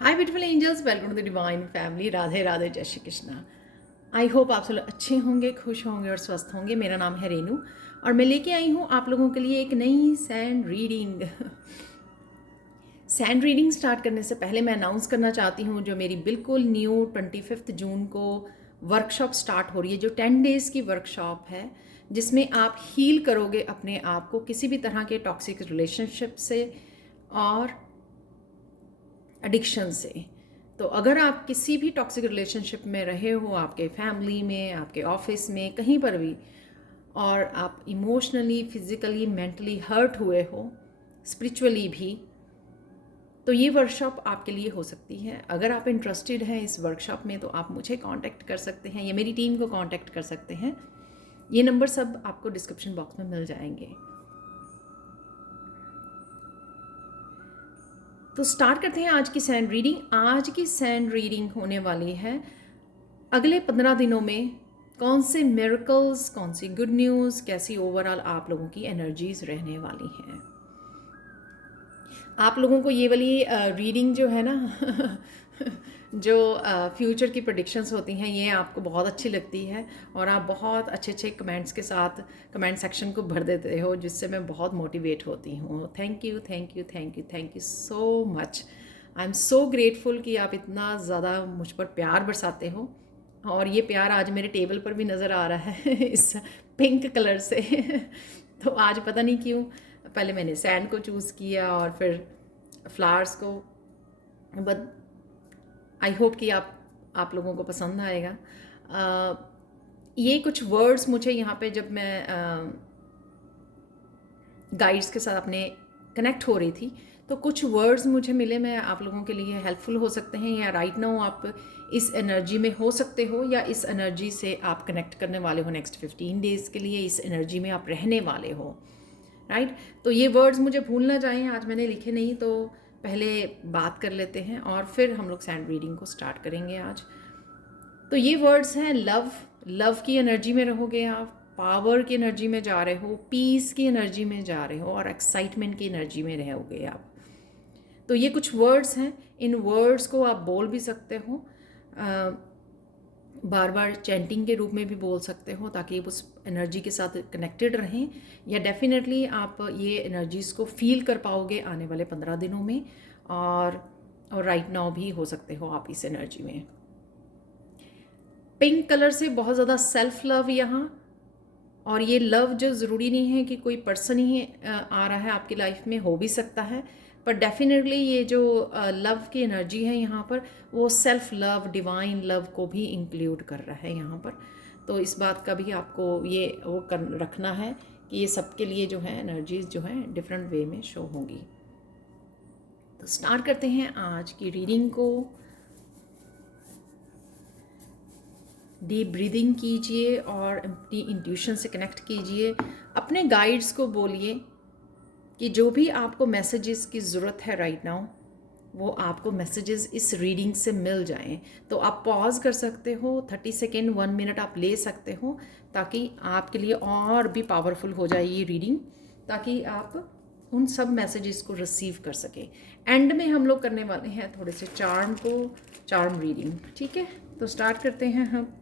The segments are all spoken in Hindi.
Hi beautiful angels, welcome to the divine family. Radhe Radhe, जय श्री कृष्णा। आई होप आप सब लोग अच्छे होंगे, खुश होंगे और स्वस्थ होंगे। मेरा नाम है रेनू और मैं लेके आई हूँ आप लोगों के लिए एक नई sand reading. Sand reading start करने से पहले मैं अनाउंस करना चाहती हूँ जो मेरी बिल्कुल न्यू 25 जून को वर्कशॉप स्टार्ट हो रही है, जो 10 डेज़ की वर्कशॉप है, जिसमें आप हील करोगे अपने आप को किसी भी तरह के टॉक्सिक रिलेशनशिप से और एडिक्शन से। तो अगर आप किसी भी टॉक्सिक रिलेशनशिप में रहे हो, आपके फैमिली में, आपके ऑफिस में, कहीं पर भी, और आप इमोशनली, फिजिकली, मेंटली हर्ट हुए हो, स्पिरिचुअली भी, तो ये वर्कशॉप आपके लिए हो सकती है। अगर आप इंटरेस्टेड हैं इस वर्कशॉप में तो आप मुझे कांटेक्ट कर सकते हैं या मेरी टीम को कांटेक्ट कर सकते हैं। ये नंबर सब आपको डिस्क्रिप्शन बॉक्स में मिल जाएंगे। तो स्टार्ट करते हैं आज की सैंड रीडिंग। आज की सैंड रीडिंग होने वाली है अगले 15 दिनों में कौन से मिरेकल्स, कौन सी गुड न्यूज़, कैसी ओवरऑल आप लोगों की एनर्जीज रहने वाली हैं। आप लोगों को ये वाली रीडिंग जो है ना जो फ्यूचर की प्रेडिक्शंस होती हैं, ये आपको बहुत अच्छी लगती है और आप बहुत अच्छे अच्छे कमेंट्स के साथ कमेंट सेक्शन को भर देते हो, जिससे मैं बहुत मोटिवेट होती हूँ। Thank you, thank you, thank you, thank you so much. I am so grateful कि आप इतना ज़्यादा मुझ पर प्यार बरसाते हो, और ये प्यार आज मेरे टेबल पर भी नज़र आ रहा है इस पिंक कलर से। तो आज पता नहीं क्यों पहले मैंने सैंड को चूज़ किया और फिर फ्लावर्स को, बट आई होप कि आप लोगों को पसंद आएगा। ये कुछ वर्ड्स मुझे यहाँ पे जब मैं गाइड्स के साथ अपने कनेक्ट हो रही थी तो कुछ वर्ड्स मुझे मिले, मैं आप लोगों के लिए हेल्पफुल हो सकते हैं, या राइट नाउ आप इस एनर्जी में हो सकते हो, या इस एनर्जी से आप कनेक्ट करने वाले हो नेक्स्ट 15 डेज़ के लिए, इस एनर्जी में आप रहने वाले हो, राइट। तो ये वर्ड्स मुझे भूल ना जाएं, आज मैंने लिखे नहीं, तो पहले बात कर लेते हैं और फिर हम लोग सैंड रीडिंग को स्टार्ट करेंगे आज। तो ये वर्ड्स हैं लव। लव की एनर्जी में रहोगे आप, पावर की एनर्जी में जा रहे हो, पीस की एनर्जी में जा रहे हो और एक्साइटमेंट की एनर्जी में रहोगे आप। तो ये कुछ वर्ड्स हैं, इन वर्ड्स को आप बोल भी सकते हो, बार बार चैंटिंग के रूप में भी बोल सकते हो ताकि उस एनर्जी के साथ कनेक्टेड रहें, या डेफिनेटली आप ये एनर्जीज़ को फील कर पाओगे आने वाले 15 दिनों में, और राइट नाउ भी हो सकते हो आप इस एनर्जी में। पिंक कलर से बहुत ज़्यादा सेल्फ लव यहाँ, और ये लव जो ज़रूरी नहीं है कि कोई पर्सन ही आ रहा है आपकी लाइफ में, हो भी सकता है, पर डेफिनेटली ये जो लव की एनर्जी है यहाँ पर, वो सेल्फ लव, डिवाइन लव को भी इंक्लूड कर रहा है यहाँ पर। तो इस बात का भी आपको ये वो रखना है कि ये सबके लिए जो है एनर्जीज जो है डिफरेंट वे में शो होंगी। तो स्टार्ट करते हैं आज की रीडिंग को। डीप ब्रीदिंग कीजिए और अपनी इंट्यूशन से कनेक्ट कीजिए। अपने गाइड्स को बोलिए कि जो भी आपको मैसेजेस की ज़रूरत है राइट नाउ, वो आपको मैसेजेस इस रीडिंग से मिल जाएं। तो आप पॉज कर सकते हो, 30 सेकेंड, 1 मिनट आप ले सकते हो, ताकि आपके लिए और भी पावरफुल हो जाए ये रीडिंग, ताकि आप उन सब मैसेजेस को रिसीव कर सकें। एंड में हम लोग करने वाले हैं थोड़े से चार्म रीडिंग, ठीक है। तो स्टार्ट करते हैं हम।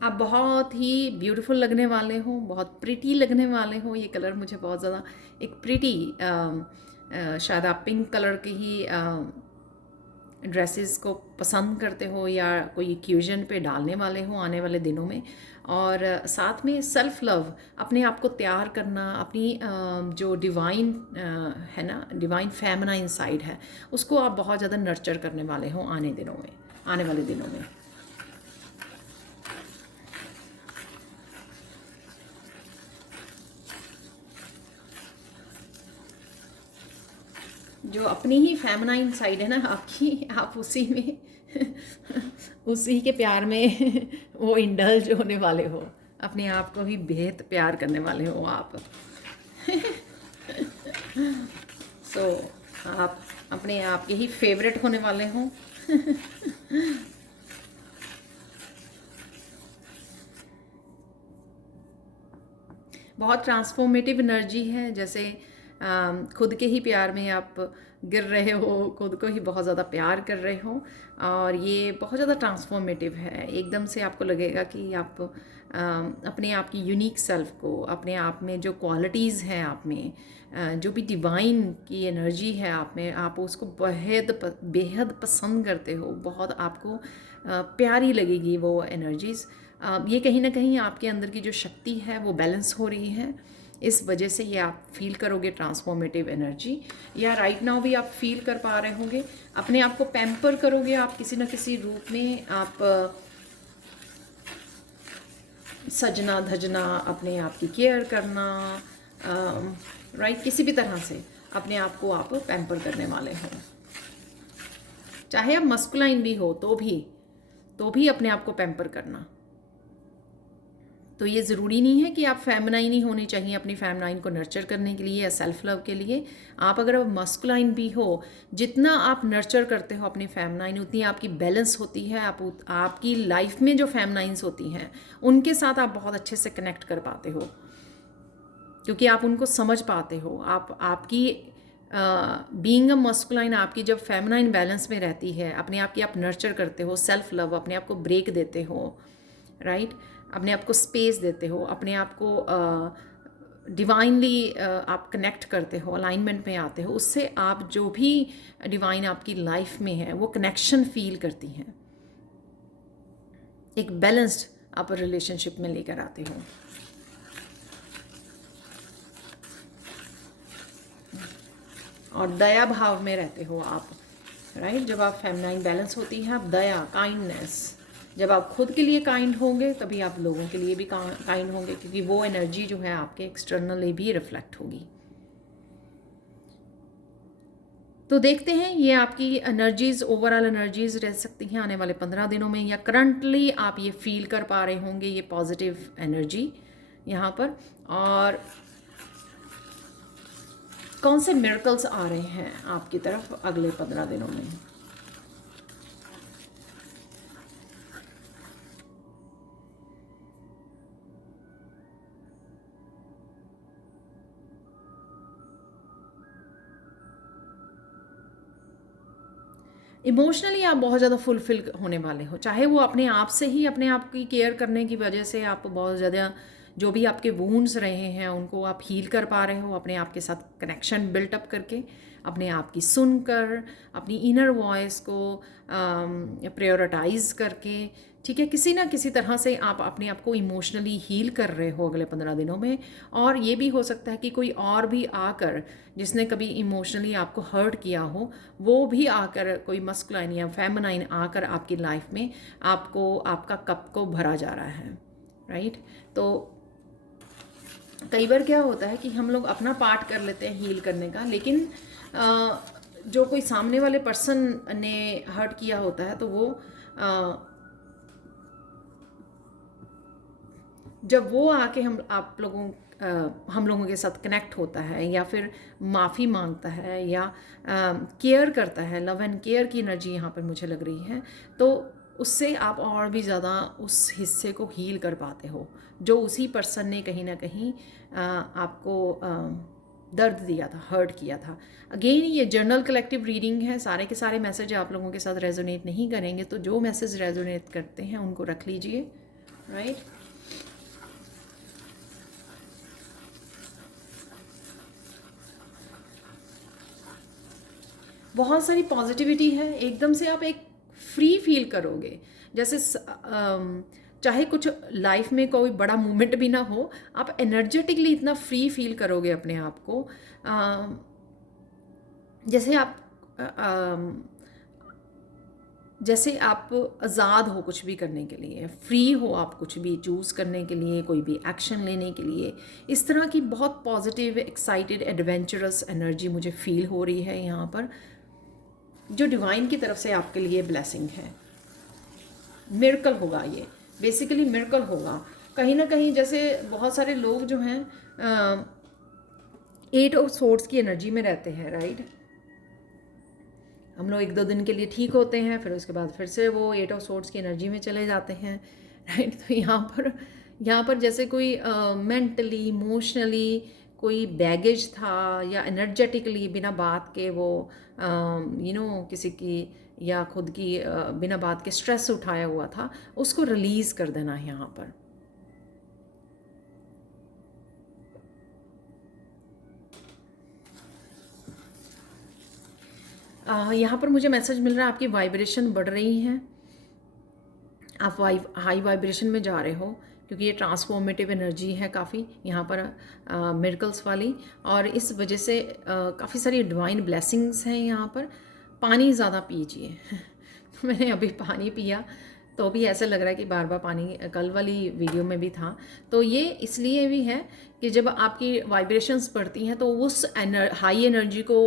आप बहुत ही ब्यूटीफुल लगने वाले हो, बहुत प्रिटी लगने वाले हो। ये कलर मुझे बहुत ज़्यादा एक प्रिटी, शायद आप पिंक कलर की ही ड्रेसेस को पसंद करते हो या कोई ओकेजन पे डालने वाले हो आने वाले दिनों में। और साथ में सेल्फ लव, अपने आप को तैयार करना, अपनी जो डिवाइन है ना, डिवाइन फेमिनाइन साइड है, उसको आप बहुत ज़्यादा नर्चर करने वाले हो आने वाले दिनों में। जो अपनी ही फेमिनाइन साइड है ना आपकी, आप उसी में उसी के प्यार में वो इंडल्ज होने वाले हो, अपने आप को ही बेहद प्यार करने वाले हो आप। सो आप अपने आप के ही फेवरेट होने वाले हों। बहुत ट्रांसफॉर्मेटिव एनर्जी है, जैसे खुद के ही प्यार में आप गिर रहे हो, खुद को ही बहुत ज़्यादा प्यार कर रहे हो, और ये बहुत ज़्यादा ट्रांसफॉर्मेटिव है। एकदम से आपको लगेगा कि आप अपने आप की यूनिक सेल्फ को, अपने आप में जो क्वालिटीज़ हैं आप में, जो भी डिवाइन की एनर्जी है आप में, आप उसको बेहद पसंद करते हो, बहुत आपको प्यारी लगेगी वो एनर्जीज़। ये कहीं ना कहीं आपके अंदर की जो शक्ति है वो बैलेंस हो रही है, इस वजह से ये आप फील करोगे ट्रांसफॉर्मेटिव एनर्जी। या राइट नाउ भी आप फील कर पा रहे होंगे, अपने आप को पैम्पर करोगे आप किसी न किसी रूप में। आप सजना धजना, अपने आप की केयर करना, राइट, किसी भी तरह से अपने आप को आप पैम्पर करने वाले हो। चाहे आप मस्कुलाइन भी हो तो भी अपने आप को पैम्पर करना। तो ये ज़रूरी नहीं है कि आप फेमिनाइन ही होनी चाहिए अपनी फेमिनाइन को नर्चर करने के लिए या सेल्फ लव के लिए। आप अगर मस्कुलाइन भी हो, जितना आप नर्चर करते हो अपनी फेमिनाइन, उतनी आपकी बैलेंस होती है। आपकी लाइफ में जो फेमिनाइंस होती हैं उनके साथ आप बहुत अच्छे से कनेक्ट कर पाते हो, क्योंकि आप उनको समझ पाते हो। आपकी बीइंग अ मस्कुलाइन, आपकी जब फेमिनाइन बैलेंस में रहती है, अपने आप की आप नर्चर करते हो, सेल्फ लव, अपने आप को ब्रेक देते हो, राइट, अपने आप को स्पेस देते हो, अपने आप को डिवाइनली आप कनेक्ट करते हो, अलाइनमेंट में आते हो, उससे आप जो भी डिवाइन आपकी लाइफ में है वो कनेक्शन फील करती हैं, एक बैलेंस्ड आप रिलेशनशिप में लेकर आते हो। और दया भाव में रहते हो आप, राइट। जब आप फेमिनाइन बैलेंस होती है, आप दया, काइंडनेस, जब आप खुद के लिए काइंड होंगे तभी आप लोगों के लिए भी काइंड होंगे, क्योंकि वो एनर्जी जो है आपके एक्सटर्नली भी रिफ्लेक्ट होगी। तो देखते हैं ये आपकी एनर्जीज़, ओवरऑल एनर्जीज़ रह सकती हैं आने वाले 15 दिनों में, या करंटली आप ये फील कर पा रहे होंगे ये पॉजिटिव एनर्जी यहाँ पर। और कौन से मिरेकल्स आ रहे हैं आपकी तरफ अगले 15 दिनों में। इमोशनली आप बहुत ज़्यादा फुलफिल होने वाले हो, चाहे वो अपने आप से ही, अपने आप की केयर करने की वजह से आप बहुत ज़्यादा जो भी आपके वूंड्स रहे हैं उनको आप हील कर पा रहे हो, अपने आप के साथ कनेक्शन बिल्टअप करके, अपने आप की सुनकर, अपनी इनर वॉइस को प्रायोरिटाइज करके, ठीक है, किसी ना किसी तरह से आप अपने आप को इमोशनली हील कर रहे हो अगले 15 दिनों में। और ये भी हो सकता है कि कोई और भी आकर, जिसने कभी इमोशनली आपको हर्ट किया हो, वो भी आकर, कोई मस्कुलाइन या फेमिनाइन आकर आपकी लाइफ में आपको, आपका कप को भरा जा रहा है, राइट। तो कई बार क्या होता है कि हम लोग अपना पार्ट कर लेते हैं हील करने का, लेकिन जो कोई सामने वाले पर्सन ने हर्ट किया होता है तो वो जब वो आके हम लोगों के साथ कनेक्ट होता है, या फिर माफ़ी मांगता है, या केयर करता है, लव एंड केयर की एनर्जी यहाँ पर मुझे लग रही है, तो उससे आप और भी ज़्यादा उस हिस्से को हील कर पाते हो जो उसी पर्सन ने कहीं ना कहीं आपको दर्द दिया था, हर्ट किया था। अगेन ये जर्नल कलेक्टिव रीडिंग है, सारे के सारे मैसेज आप लोगों के साथ रेजोनेट नहीं करेंगे, तो जो मैसेज रेजोनेट करते हैं उनको रख लीजिए, राइट। बहुत सारी पॉजिटिविटी है, एकदम से आप एक फ्री फील करोगे, जैसे चाहे कुछ लाइफ में कोई बड़ा मूवमेंट भी ना हो, आप एनर्जेटिकली इतना फ्री फील करोगे अपने आप को, जैसे आप आज़ाद हो कुछ भी करने के लिए, फ्री हो आप कुछ भी चूज़ करने के लिए, कोई भी एक्शन लेने के लिए। इस तरह की बहुत पॉजिटिव, एक्साइटेड, एडवेंचरस एनर्जी मुझे फील हो रही है यहाँ पर, जो डिवाइन की तरफ से आपके लिए ब्लेसिंग है। मिरेकल होगा, ये बेसिकली मिरेकल होगा कहीं ना कहीं। जैसे बहुत सारे लोग जो हैं 8 ऑफ सोर्ड्स की एनर्जी में रहते हैं, राइट। हम लोग 1-2 दिन के लिए ठीक होते हैं, फिर उसके बाद फिर से वो 8 ऑफ सोर्ड्स की एनर्जी में चले जाते हैं, राइट। तो यहाँ पर जैसे कोई मेंटली इमोशनली कोई बैगेज था, या एनर्जेटिकली बिना बात के वो किसी की या खुद की बिना बात के स्ट्रेस उठाया हुआ था, उसको रिलीज़ कर देना है यहाँ पर। यहाँ पर मुझे मैसेज मिल रहा है आपकी वाइब्रेशन बढ़ रही है, आप हाई वाइब्रेशन में जा रहे हो, क्योंकि ये ट्रांसफॉर्मेटिव एनर्जी है काफ़ी यहाँ पर मिरेकल्स वाली, और इस वजह से काफ़ी सारी डिवाइन ब्लेसिंग्स हैं यहाँ पर। पानी ज़्यादा पीजिए। तो मैंने अभी पानी पिया, तो भी ऐसा लग रहा है कि बार बार पानी, कल वाली वीडियो में भी था। तो ये इसलिए भी है कि जब आपकी वाइब्रेशंस बढ़ती हैं तो उस हाई एनर्जी को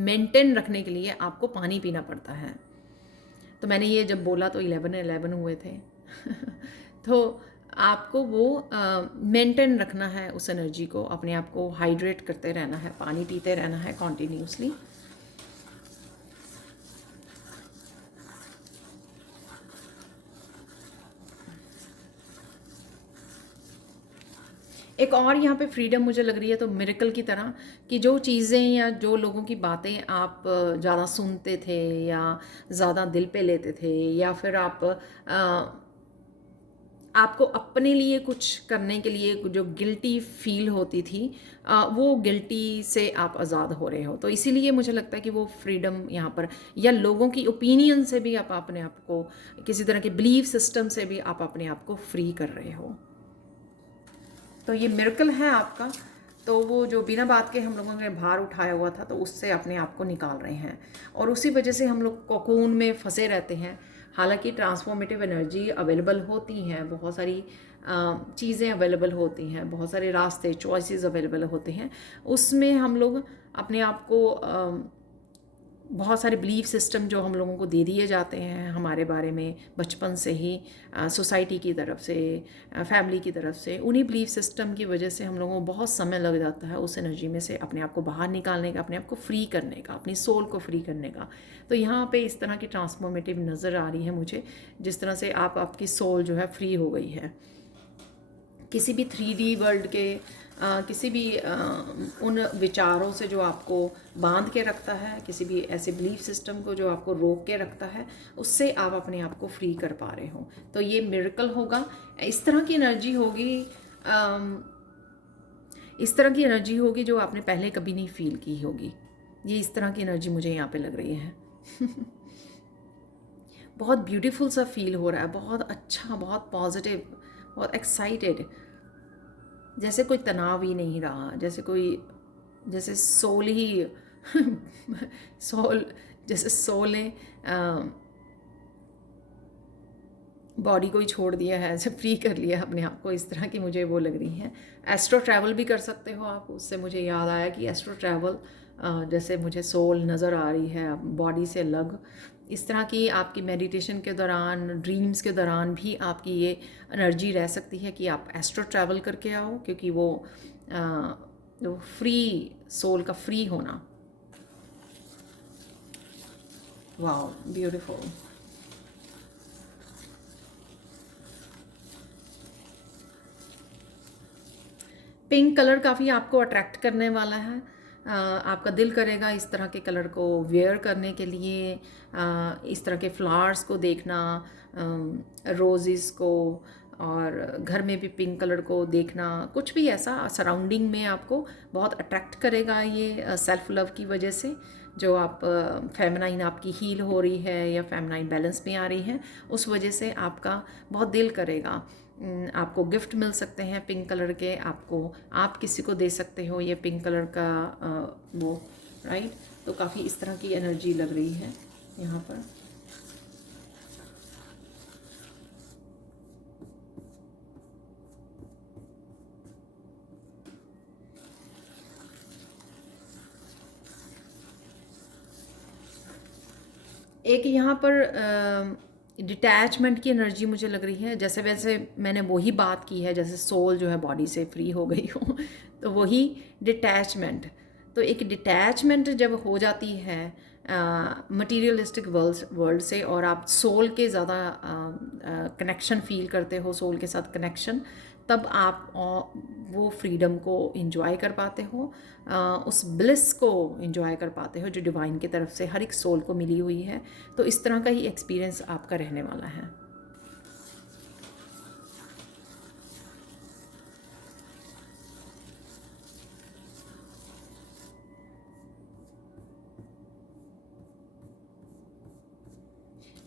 मेंटेन रखने के लिए आपको पानी पीना पड़ता है। तो मैंने ये जब बोला तो 11-11 हुए थे। तो आपको वो मेंटेन रखना है, उस एनर्जी को, अपने आप को हाइड्रेट करते रहना है, पानी पीते रहना है कॉन्टीन्यूसली। एक और यहाँ पे फ्रीडम मुझे लग रही है, तो मिरेकल की तरह, कि जो चीज़ें या जो लोगों की बातें आप ज़्यादा सुनते थे या ज़्यादा दिल पे लेते थे, या फिर आपको अपने लिए कुछ करने के लिए जो गिल्टी फील होती थी, वो गिल्टी से आप आज़ाद हो रहे हो। तो इसीलिए मुझे लगता है कि वो फ्रीडम यहाँ पर, या लोगों की ओपिनियन से भी आप अपने आप को, किसी तरह के बिलीफ सिस्टम से भी आप अपने आप को फ्री कर रहे हो। तो ये मिरेकल है आपका। तो वो जो बिना बात के हम लोगों ने भार उठाया हुआ था, तो उससे अपने आप को निकाल रहे हैं, और उसी वजह से हम लोग कोकून में फंसे रहते हैं। हालांकि ट्रांसफॉर्मेटिव एनर्जी अवेलेबल होती हैं, बहुत सारी चीज़ें अवेलेबल होती हैं, बहुत सारे रास्ते, चॉइसेस अवेलेबल होते हैं। उसमें हम लोग अपने आप को बहुत सारे बिलीफ सिस्टम जो हम लोगों को दे दिए जाते हैं हमारे बारे में बचपन से ही, सोसाइटी की तरफ से, फैमिली की तरफ से, उन्हीं बिलीफ सिस्टम की वजह से हम लोगों को बहुत समय लग जाता है उस एनर्जी में से अपने आप को बाहर निकालने का, अपने आप को फ्री करने का, अपनी सोल को फ्री करने का। तो यहाँ पे इस तरह की ट्रांसफॉर्मेटिव नज़र आ रही है मुझे, जिस तरह से आपकी सोल जो है फ्री हो गई है किसी भी 3D वर्ल्ड के किसी भी उन विचारों से जो आपको बांध के रखता है, किसी भी ऐसे बिलीफ सिस्टम को जो आपको रोक के रखता है, उससे आप अपने आप को फ्री कर पा रहे हो। तो ये मिरेकल होगा। इस तरह की एनर्जी होगी, इस तरह की एनर्जी होगी जो आपने पहले कभी नहीं फील की होगी। ये इस तरह की एनर्जी मुझे यहाँ पे लग रही है। बहुत ब्यूटीफुल सा फील हो रहा है, बहुत अच्छा, बहुत पॉजिटिव, बहुत एक्साइटेड, जैसे कोई तनाव ही नहीं रहा, जैसे सोल ही सोल, जैसे सोल ने बॉडी को ही छोड़ दिया है, ऐसे फ्री कर लिया अपने आप को। इस तरह की मुझे वो लग रही हैं। एस्ट्रो ट्रैवल भी कर सकते हो आप। उससे मुझे याद आया कि एस्ट्रो ट्रैवल, जैसे मुझे सोल नज़र आ रही है बॉडी से अलग, इस तरह की आपकी मेडिटेशन के दौरान, ड्रीम्स के दौरान भी आपकी ये एनर्जी रह सकती है कि आप एस्ट्रो ट्रैवल करके आओ, क्योंकि वो फ्री, सोल का फ्री होना। Wow, beautiful. पिंक कलर काफ़ी आपको अट्रैक्ट करने वाला है। आपका दिल करेगा इस तरह के कलर को वेयर करने के लिए, इस तरह के फ्लावर्स को देखना, रोज़ेस को, और घर में भी पिंक कलर को देखना, कुछ भी ऐसा सराउंडिंग में आपको बहुत अट्रैक्ट करेगा। ये सेल्फ लव की वजह से, जो आप फेमिनाइन आपकी हील हो रही है या फेमिनाइन बैलेंस में आ रही है, उस वजह से आपका बहुत दिल करेगा। आपको गिफ्ट मिल सकते हैं पिंक कलर के, आप किसी को दे सकते हो ये पिंक कलर का वो, राइट। तो काफ़ी इस तरह की एनर्जी लग रही है यहाँ पर। एक यहाँ पर डिटैचमेंट की एनर्जी मुझे लग रही है। जैसे वैसे मैंने वही बात की है, जैसे सोल जो है बॉडी से फ्री हो गई हो, तो वही डिटैचमेंट। तो एक डिटैचमेंट जब हो जाती है मटीरियलिस्टिक वर्ल्ड से और आप सोल के ज़्यादा कनेक्शन फील करते हो, सोल के साथ कनेक्शन, तब आप वो फ्रीडम को इंजॉय कर पाते हो, उस ब्लिस को इंजॉय कर पाते हो जो डिवाइन की तरफ से हर एक सोल को मिली हुई है। तो इस तरह का ही एक्सपीरियंस आपका रहने वाला है।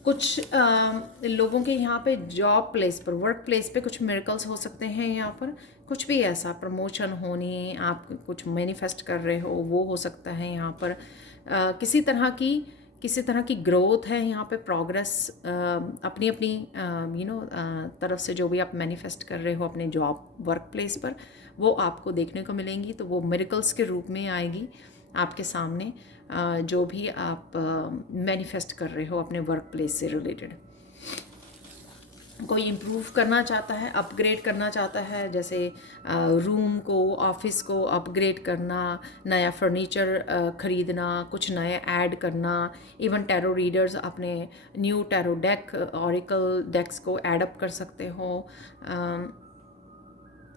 कुछ लोगों के यहाँ पे जॉब प्लेस पर, वर्क प्लेस पे कुछ मिरेकल्स हो सकते हैं यहाँ पर। कुछ भी ऐसा प्रमोशन होनी, आप कुछ मैनिफेस्ट कर रहे हो, वो हो सकता है यहाँ पर। किसी तरह की ग्रोथ है यहाँ पे, प्रोग्रेस, अपनी अपनी तरफ से जो भी आप मैनिफेस्ट कर रहे हो अपने जॉब वर्क प्लेस पर, वो आपको देखने को मिलेंगी। तो वो मिरेकल्स के रूप में आएगी आपके सामने, जो भी आप मैनिफेस्ट कर रहे हो अपने वर्क प्लेस से रिलेटेड। कोई इम्प्रूव करना चाहता है, अपग्रेड करना चाहता है, जैसे रूम को, ऑफिस को अपग्रेड करना, नया फर्नीचर ख़रीदना, कुछ नए ऐड करना, इवन टैरो रीडर्स अपने न्यू टैरो डेक, ऑरिकल डेक्स को ऐडअप कर सकते हो।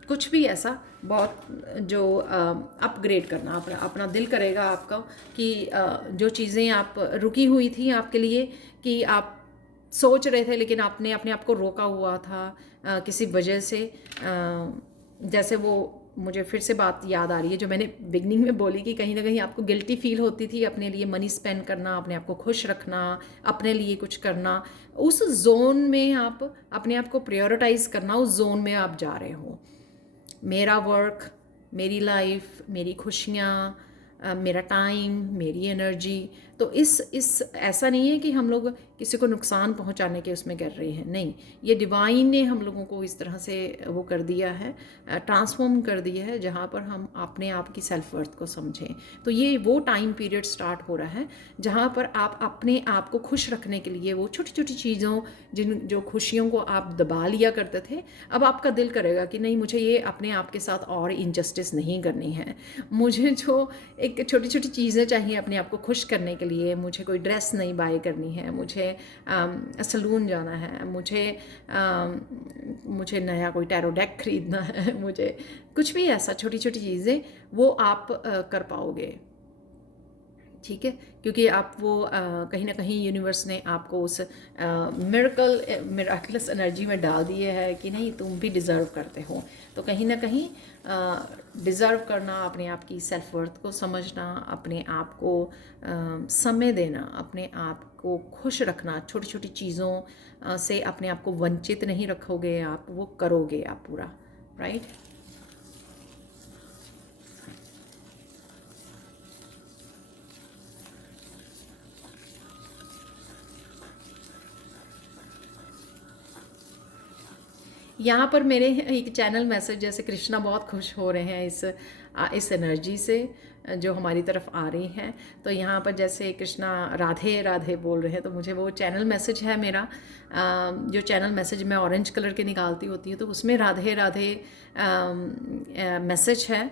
कुछ भी ऐसा बहुत जो अपग्रेड करना, अपना दिल करेगा आपका कि जो चीज़ें आप रुकी हुई थी आपके लिए, कि आप सोच रहे थे लेकिन आपने अपने आप को रोका हुआ था किसी वजह से। जैसे वो, मुझे फिर से बात याद आ रही है जो मैंने बिगनिंग में बोली कि कहीं ना कहीं आपको गिल्टी फील होती थी अपने लिए मनी स्पेंड करना, अपने आप को खुश रखना, अपने लिए कुछ करना, उस जोन में आप अपने आप को प्रायोरिटाइज़ करना, उस जोन में आप जा रहे हो। मेरा वर्क, मेरी लाइफ, मेरी खुशियाँ, मेरा टाइम, मेरी एनर्जी। तो इस ऐसा नहीं है कि हम लोग किसी को नुकसान पहुंचाने के उसमें कर रहे हैं, नहीं। ये डिवाइन ने हम लोगों को इस तरह से वो कर दिया है, ट्रांसफॉर्म कर दिया है, जहाँ पर हम अपने आप की सेल्फ वर्थ को समझें। तो ये वो टाइम पीरियड स्टार्ट हो रहा है जहाँ पर आप अपने आप को खुश रखने के लिए वो छोटी छोटी चीज़ों, जो खुशियों को आप दबा लिया करते थे, अब आपका दिल करेगा कि नहीं, मुझे ये अपने आप के साथ और इनजस्टिस नहीं करनी है। मुझे जो एक छोटी छोटी चीज़ें चाहिए अपने आप को खुश करने के लिए, मुझे कोई ड्रेस नहीं बाय करनी है, मुझे सलून जाना है, मुझे नया कोई टैरो डेक खरीदना है, मुझे कुछ भी ऐसा छोटी छोटी चीज़ें वो आप कर पाओगे। ठीक है, क्योंकि आप वो कहीं ना कहीं यूनिवर्स ने आपको उस मिराकलस एनर्जी में डाल दिए है कि नहीं, तुम भी डिज़र्व करते हो। तो कहीं ना कहीं डिज़र्व करना, अपने आप की सेल्फ वर्थ को समझना, अपने आप को समय देना, अपने आप को खुश रखना, छोटी छोटी चीज़ों से अपने आप को वंचित नहीं रखोगे आप, वो करोगे आप पूरा, राइट। यहाँ पर मेरे एक चैनल मैसेज, जैसे कृष्णा बहुत खुश हो रहे हैं इस एनर्जी से जो हमारी तरफ आ रही है। तो यहाँ पर जैसे कृष्णा राधे राधे बोल रहे हैं, तो मुझे वो चैनल मैसेज है मेरा, जो चैनल मैसेज मैं ऑरेंज कलर के निकालती होती हूँ, तो उसमें राधे राधे मैसेज है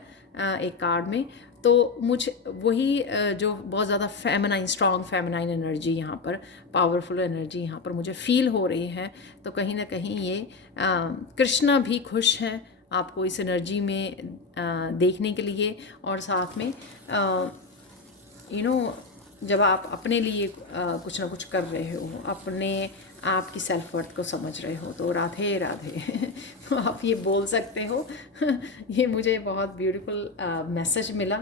एक कार्ड में। तो मुझे वही जो बहुत ज़्यादा फेमिनाइन, स्ट्रॉन्ग फेमिनाइन एनर्जी यहाँ पर, पावरफुल एनर्जी यहाँ पर मुझे फील हो रही है। तो कहीं ना कहीं ये कृष्णा भी खुश हैं आपको इस एनर्जी में देखने के लिए। और साथ में जब आप अपने लिए कुछ ना कुछ कर रहे हो, अपने आपकी सेल्फ वर्थ को समझ रहे हो, तो राधे राधे तो आप ये बोल सकते हो ये मुझे बहुत ब्यूटीफुल मैसेज मिला।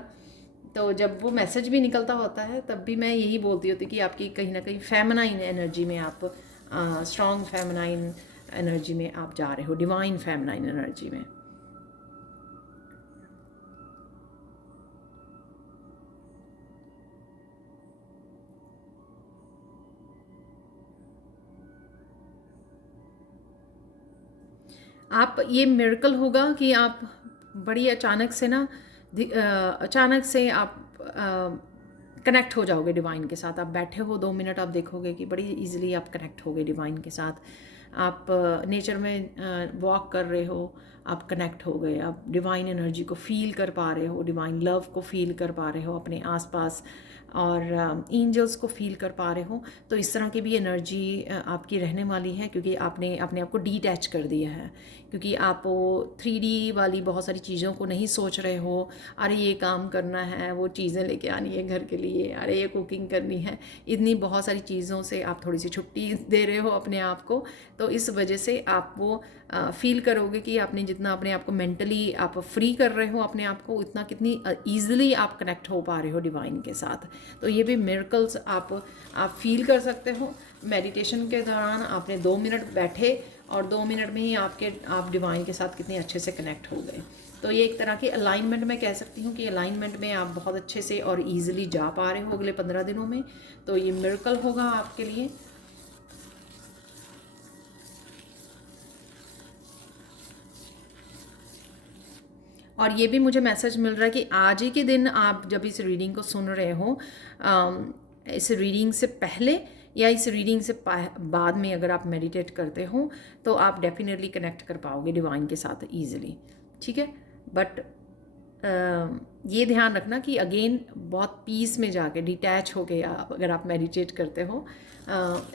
तो जब वो मैसेज भी निकलता होता है तब भी मैं यही बोलती होती कि आपकी कहीं ना कहीं फेमिनाइन एनर्जी में आप, स्ट्रॉन्ग फेमिनाइन एनर्जी में आप जा रहे हो, डिवाइन फेमिनाइन एनर्जी में। आप, ये मिरेकल होगा कि आप बड़ी अचानक से आप कनेक्ट हो जाओगे डिवाइन के साथ। आप बैठे हो 2 मिनट, आप देखोगे कि बड़ी इजीली आप कनेक्ट होगे डिवाइन के साथ। आप नेचर में वॉक कर रहे हो, आप कनेक्ट हो गए, आप डिवाइन एनर्जी को फील कर पा रहे हो, डिवाइन लव को फील कर पा रहे हो अपने आसपास। और एंजल्स को फील कर पा रहे हो, तो इस तरह की भी एनर्जी आपकी रहने वाली है, क्योंकि आपने अपने आप को डिटैच कर दिया है, क्योंकि आप वो 3D वाली बहुत सारी चीज़ों को नहीं सोच रहे हो। अरे ये काम करना है, वो चीज़ें लेके आनी है घर के लिए, अरे ये कुकिंग करनी है, इतनी बहुत सारी चीज़ों से आप थोड़ी सी छुट्टी दे रहे हो अपने आप को। तो इस वजह से आप वो फील करोगे कि आपने जितना अपने आप को मेंटली आप फ्री कर रहे हो अपने आप को, उतना कितनी ईजिली आप कनेक्ट हो पा रहे हो डिवाइन के साथ। तो ये भी मिरेकल्स आप फील कर सकते हो। मेडिटेशन के दौरान आपने 2 मिनट बैठे और 2 मिनट में ही आप डिवाइन के साथ कितने अच्छे से कनेक्ट हो गए। तो ये एक तरह की अलाइनमेंट मैं कह सकती हूँ कि अलाइनमेंट में आप बहुत अच्छे से और ईजिली जा पा रहे हो अगले 15 दिनों में। तो ये मिरेकल होगा आपके लिए। और ये भी मुझे मैसेज मिल रहा है कि आज ही के दिन आप जब इस रीडिंग को सुन रहे हो, इस रीडिंग से पहले या इस रीडिंग से बाद में अगर आप मेडिटेट करते हो तो आप डेफिनेटली कनेक्ट कर पाओगे डिवाइन के साथ ईजिली, ठीक है। बट ये ध्यान रखना कि अगेन बहुत पीस में जाके डिटैच हो के आप अगर आप मेडिटेट करते हो,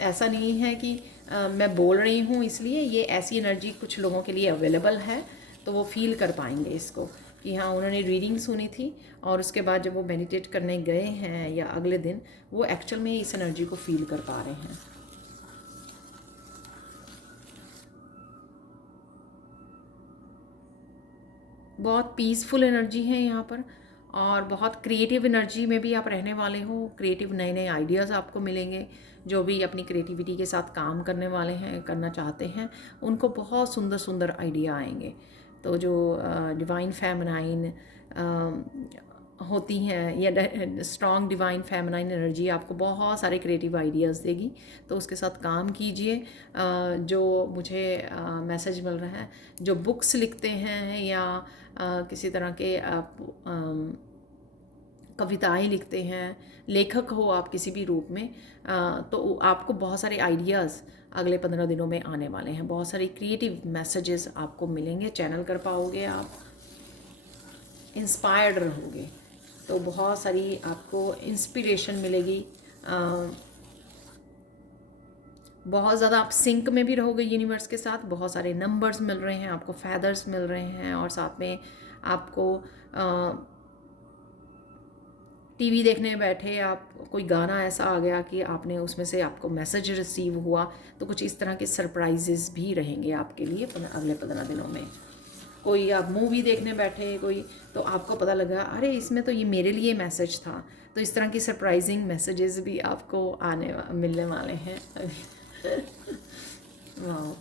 ऐसा नहीं है कि मैं बोल रही हूँ इसलिए, ये ऐसी एनर्जी कुछ लोगों के लिए अवेलेबल है, तो वो फील कर पाएंगे इसको कि हाँ उन्होंने रीडिंग सुनी थी और उसके बाद जब वो मेडिटेट करने गए हैं या अगले दिन, वो एक्चुअल में इस एनर्जी को फील कर पा रहे हैं। बहुत पीसफुल एनर्जी है यहाँ पर और बहुत क्रिएटिव एनर्जी में भी आप रहने वाले हो। क्रिएटिव नए नए आइडियाज़ आपको मिलेंगे। जो भी अपनी क्रिएटिविटी के साथ काम करने वाले हैं, करना चाहते हैं, उनको बहुत सुंदर सुंदर आइडिया आएंगे। तो जो डिवाइन फेमिनाइन होती हैं या स्ट्रॉन्ग डिवाइन फेमिनाइन एनर्जी आपको बहुत सारे क्रिएटिव आइडियाज़ देगी, तो उसके साथ काम कीजिए। जो मुझे मैसेज मिल रहा है, जो बुक्स लिखते हैं या किसी तरह के आप कविताएं लिखते हैं, लेखक हो आप किसी भी रूप में, तो आपको बहुत सारे आइडियाज़ अगले 15 दिनों में आने वाले हैं। बहुत सारे क्रिएटिव मैसेजेस आपको मिलेंगे, चैनल कर पाओगे, आप इंस्पायर्ड रहोगे, तो बहुत सारी आपको इंस्पिरेशन मिलेगी। बहुत ज़्यादा आप सिंक में भी रहोगे यूनिवर्स के साथ। बहुत सारे नंबर्स मिल रहे हैं आपको, फैदर्स मिल रहे हैं, और साथ में आपको टीवी देखने बैठे आप कोई गाना ऐसा आ गया कि आपने उसमें से आपको मैसेज रिसीव हुआ, तो कुछ इस तरह के सरप्राइजेस भी रहेंगे आपके लिए अगले 15 दिनों में। कोई आप मूवी देखने बैठे कोई, तो आपको पता लगा अरे इसमें तो ये मेरे लिए मैसेज था। तो इस तरह की सरप्राइजिंग मैसेजेस भी आपको मिलने वाले हैं। वाह,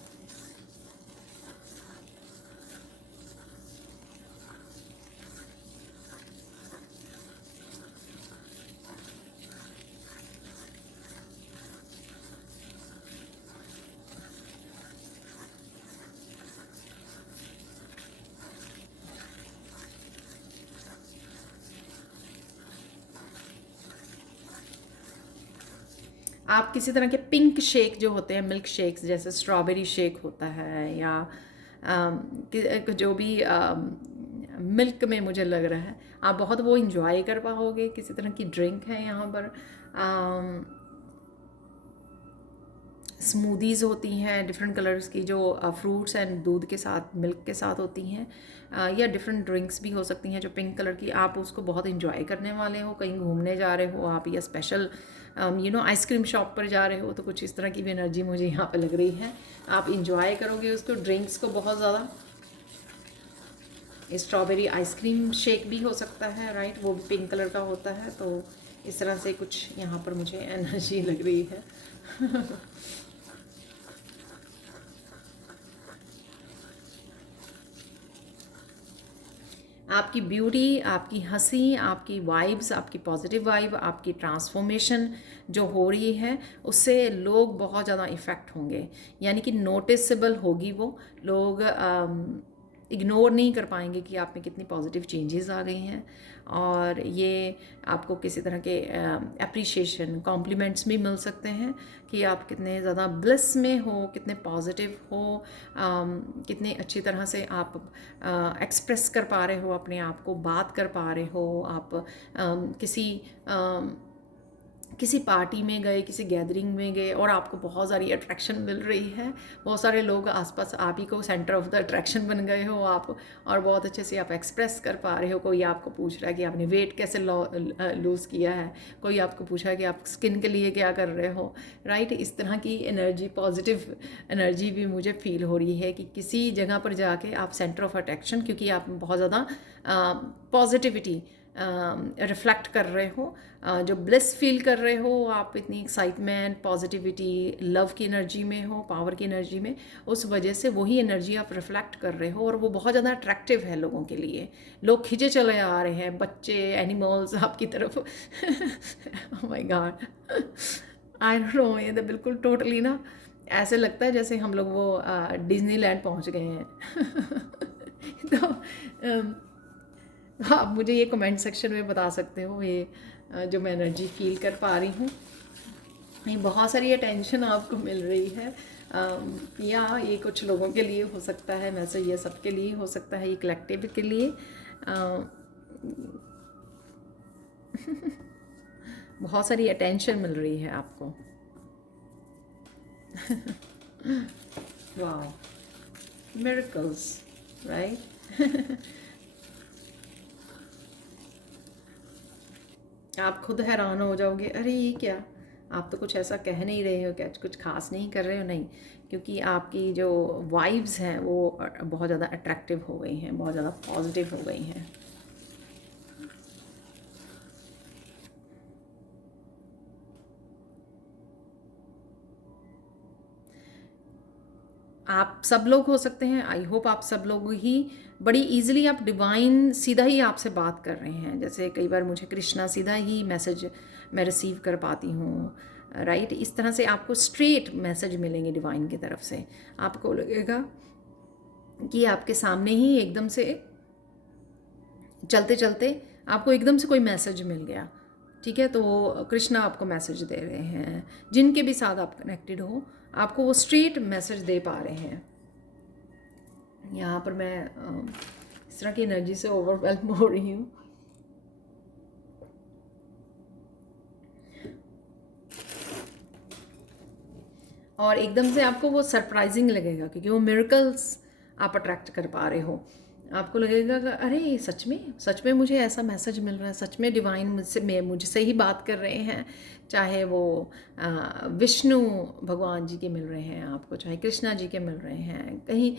आप किसी तरह के पिंक शेक जो होते हैं, मिल्क शेक्स, जैसे स्ट्रॉबेरी शेक होता है या जो भी मिल्क में मुझे लग रहा है, आप बहुत वो इंजॉय कर पाओगे। किसी तरह की ड्रिंक है यहाँ पर। स्मूदीज़ होती हैं डिफरेंट कलर्स की, जो फ्रूट्स एंड दूध के साथ, मिल्क के साथ होती हैं, या डिफरेंट ड्रिंक्स भी हो सकती हैं जो पिंक कलर की। आप उसको बहुत इंजॉय करने वाले हो। कहीं घूमने जा रहे हो आप, या स्पेशल आइसक्रीम शॉप पर जा रहे हो, तो कुछ इस तरह की भी एनर्जी मुझे यहाँ पे लग रही है। आप इंजॉय करोगे उसको, ड्रिंक्स को बहुत ज़्यादा। स्ट्रॉबेरी आइसक्रीम शेक भी हो सकता है, राइट, वो भी पिंक कलर का होता है। तो इस तरह से कुछ यहाँ पर मुझे एनर्जी लग रही है। आपकी ब्यूटी, आपकी हंसी, आपकी वाइब्स, आपकी पॉजिटिव वाइब, आपकी ट्रांसफॉर्मेशन जो हो रही है, उससे लोग बहुत ज़्यादा इफ़ेक्ट होंगे, यानी कि नोटिसेबल होगी वो। लोग इग्नोर नहीं कर पाएंगे कि आप में कितनी पॉजिटिव चेंजेस आ गई हैं। और ये आपको किसी तरह के अप्रिशिएशन, कॉम्प्लीमेंट्स भी मिल सकते हैं कि आप कितने ज़्यादा ब्लिस में हो, कितने पॉजिटिव हो, कितने अच्छी तरह से आप एक्सप्रेस कर पा रहे हो अपने आप को, बात कर पा रहे हो आप। किसी किसी पार्टी में गए, किसी गैदरिंग में गए और आपको बहुत सारी अट्रैक्शन मिल रही है, बहुत सारे लोग आसपास आप ही को सेंटर ऑफ द अट्रैक्शन बन गए हो आप, और बहुत अच्छे से आप एक्सप्रेस कर पा रहे हो। कोई आपको पूछ रहा है कि आपने वेट कैसे लूज़ किया है, कोई आपको पूछा है कि आप स्किन के लिए क्या कर रहे हो, राइट। इस तरह की एनर्जी, पॉजिटिव एनर्जी भी मुझे फील हो रही है कि किसी जगह पर जाके आप सेंटर ऑफ अट्रैक्शन, क्योंकि आप बहुत ज़्यादा पॉजिटिविटी रिफ्लेक्ट कर रहे हो, जो ब्लिस फील कर रहे हो, आप इतनी एक्साइटमेंट, पॉजिटिविटी, लव की एनर्जी में हो, पावर की एनर्जी में, उस वजह से वही एनर्जी आप रिफ्लेक्ट कर रहे हो और वो बहुत ज़्यादा अट्रैक्टिव है लोगों के लिए। लोग खिंचे चले आ रहे हैं, बच्चे, एनिमल्स आपकी तरफ। Oh my God, I don't know, ये तो बिल्कुल टोटली ना ऐसे लगता है जैसे हम लोग वो डिज्नीलैंड पहुंच गए हैं। तो आप मुझे ये कमेंट सेक्शन में बता सकते हो, ये जो मैं एनर्जी फील कर पा रही हूँ, ये बहुत सारी अटेंशन आपको मिल रही है, या ये कुछ लोगों के लिए हो सकता है, वैसे ये सबके लिए हो सकता है, ये कलेक्टिव के लिए बहुत सारी अटेंशन मिल रही है आपको। वाह, मिरेकल्स, राइट। आप खुद हैरान हो जाओगे, अरे ये क्या, आप तो कुछ ऐसा कह नहीं रहे हो, क्या कुछ खास नहीं कर रहे हो, नहीं, क्योंकि आपकी जो वाइब्स हैं वो बहुत ज़्यादा अट्रैक्टिव हो गई हैं, बहुत ज़्यादा पॉजिटिव हो गई हैं। आप सब लोग हो सकते हैं, आई होप आप सब लोग ही बड़ी इजीली, आप डिवाइन सीधा ही आपसे बात कर रहे हैं। जैसे कई बार मुझे कृष्णा सीधा ही मैसेज मैं रिसीव कर पाती हूँ, राइट। इस तरह से आपको स्ट्रेट मैसेज मिलेंगे डिवाइन की तरफ से। आपको लगेगा कि आपके सामने ही एकदम से चलते चलते आपको एकदम से कोई मैसेज मिल गया, ठीक है। तो वो कृष्णा आपको मैसेज दे रहे हैं, जिनके भी साथ आप कनेक्टेड हो, आपको वो स्ट्रेट मैसेज दे पा रहे हैं। यहाँ पर मैं इस तरह की एनर्जी से ओवरवेल्म हो रही हूँ। और एकदम से आपको वो सरप्राइजिंग लगेगा, क्योंकि वो मिरेकल्स आप अट्रैक्ट कर पा रहे हो। आपको लगेगा कि अरे सच में मुझे ऐसा मैसेज मिल रहा है, सच में डिवाइन मुझसे ही बात कर रहे हैं। चाहे वो विष्णु भगवान जी के मिल रहे हैं आपको, चाहे कृष्णा जी के मिल रहे हैं, कहीं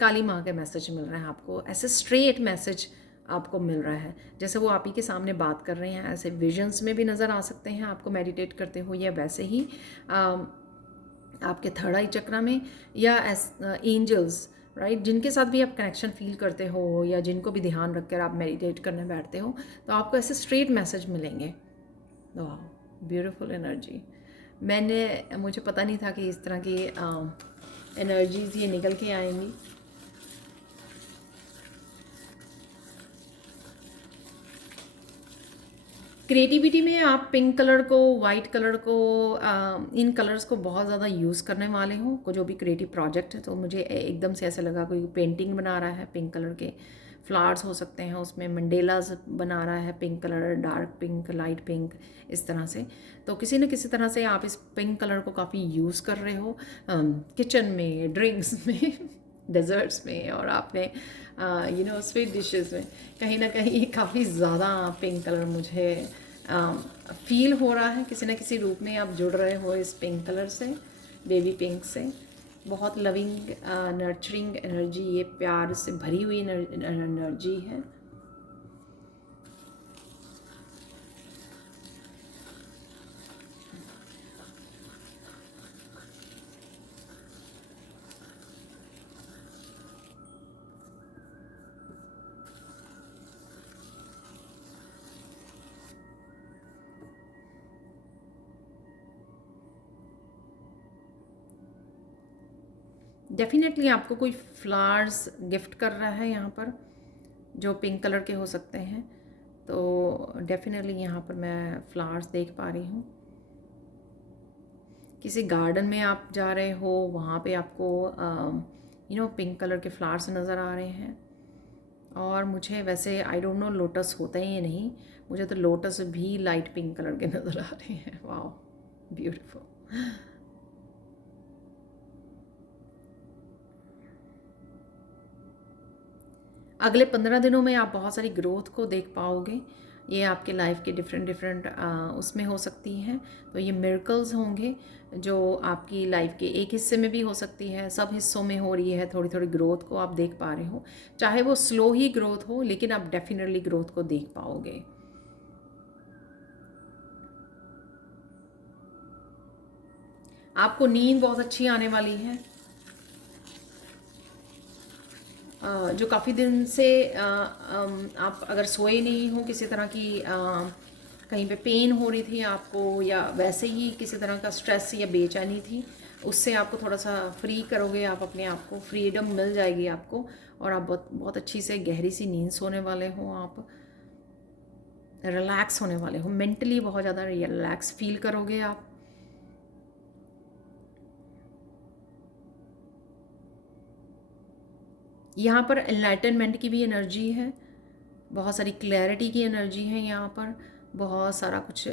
काली माँ के मैसेज मिल रहे हैं आपको, ऐसे स्ट्रेट मैसेज आपको मिल रहा है, जैसे वो आप ही के सामने बात कर रहे हैं। ऐसे विजन्स में भी नज़र आ सकते हैं आपको मेडिटेट करते हो, या वैसे ही आपके थर्ड आई चक्रा में, या एंजल्स, राइट, जिनके साथ भी आप कनेक्शन फील करते हो, या जिनको भी ध्यान रखकर आप मेडिटेट करने बैठते हो, तो आपको ऐसे स्ट्रेट मैसेज मिलेंगे। वाह, ब्यूटीफुल एनर्जी। मुझे पता नहीं था कि इस तरह की एनर्जीज ये निकल के आएंगी। क्रिएटिविटी में आप पिंक कलर को, वाइट कलर को, इन कलर्स को बहुत ज़्यादा यूज़ करने वाले हो को जो भी क्रिएटिव प्रोजेक्ट है। तो मुझे एकदम से ऐसा लगा कोई पेंटिंग बना रहा है, पिंक कलर के फ्लावर्स हो सकते हैं उसमें, मंडेलास बना रहा है, pink colour, dark pink, light pink, इस तरह से। तो किसी न किसी तरह से आप इस पिंक कलर को काफ़ी यूज़ कर रहे हो किचन में, ड्रिंक्स में, डेजर्ट्स में, और आपने स्वीट डिशेस में, कहीं ना कहीं काफ़ी ज़्यादा पिंक कलर मुझे फील हो रहा है। किसी न किसी रूप में आप जुड़ रहे हो इस पिंक कलर से, बेबी पिंक से। बहुत लविंग, नर्चरिंग एनर्जी, ये प्यार से भरी हुई एनर्जी है। डेफिनेटली आपको कोई फ्लावर्स गिफ्ट कर रहा है यहाँ पर, जो पिंक कलर के हो सकते हैं। तो डेफिनेटली यहाँ पर मैं फ्लावर्स देख पा रही हूँ। किसी गार्डन में आप जा रहे हो, वहाँ पे आपको पिंक कलर के फ्लावर्स नज़र आ रहे हैं। और मुझे वैसे आई डोंट नो लोटस होता है या नहीं, मुझे तो लोटस भी लाइट पिंक कलर के नज़र आ रहे हैं। Wow, beautiful. अगले 15 दिनों में आप बहुत सारी ग्रोथ को देख पाओगे। ये आपके लाइफ के डिफरेंट डिफरेंट उसमें हो सकती हैं। तो ये मिरेकल्स होंगे जो आपकी लाइफ के एक हिस्से में भी हो सकती है, सब हिस्सों में हो रही है। थोड़ी थोड़ी ग्रोथ को आप देख पा रहे हो, चाहे वो स्लो ही ग्रोथ हो, लेकिन आप डेफिनेटली ग्रोथ को देख पाओगे। आपको नींद बहुत अच्छी आने वाली है। जो काफ़ी दिन से आप अगर सोए नहीं हो, किसी तरह की कहीं पे पेन हो रही थी आपको, या वैसे ही किसी तरह का स्ट्रेस या बेचैनी थी, उससे आपको थोड़ा सा फ्री करोगे आप अपने आप को, फ्रीडम मिल जाएगी आपको, और आप बहुत बहुत अच्छी से गहरी सी नींद सोने वाले हो। आप रिलैक्स होने वाले हो, मेंटली बहुत ज़्यादा रिलैक्स फील करोगे आप। यहाँ पर एनलाइटनमेंट की भी एनर्जी है, बहुत सारी क्लैरिटी की एनर्जी है यहाँ पर। बहुत सारा कुछ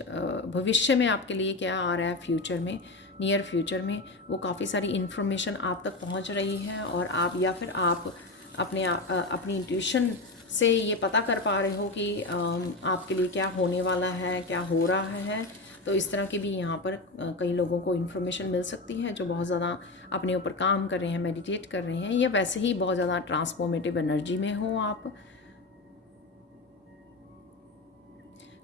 भविष्य में आपके लिए क्या आ रहा है, फ्यूचर में, नियर फ्यूचर में, वो काफ़ी सारी इन्फॉर्मेशन आप तक पहुँच रही है, और आप या फिर आप अपनी इंट्यूशन से ये पता कर पा रहे हो कि आपके लिए क्या होने वाला है, क्या हो रहा है। तो इस तरह की भी यहाँ पर कई लोगों को इन्फॉर्मेशन मिल सकती है जो बहुत ज़्यादा अपने ऊपर काम कर रहे हैं, मेडिटेट कर रहे हैं, या वैसे ही बहुत ज़्यादा ट्रांसफॉर्मेटिव एनर्जी में हो आप।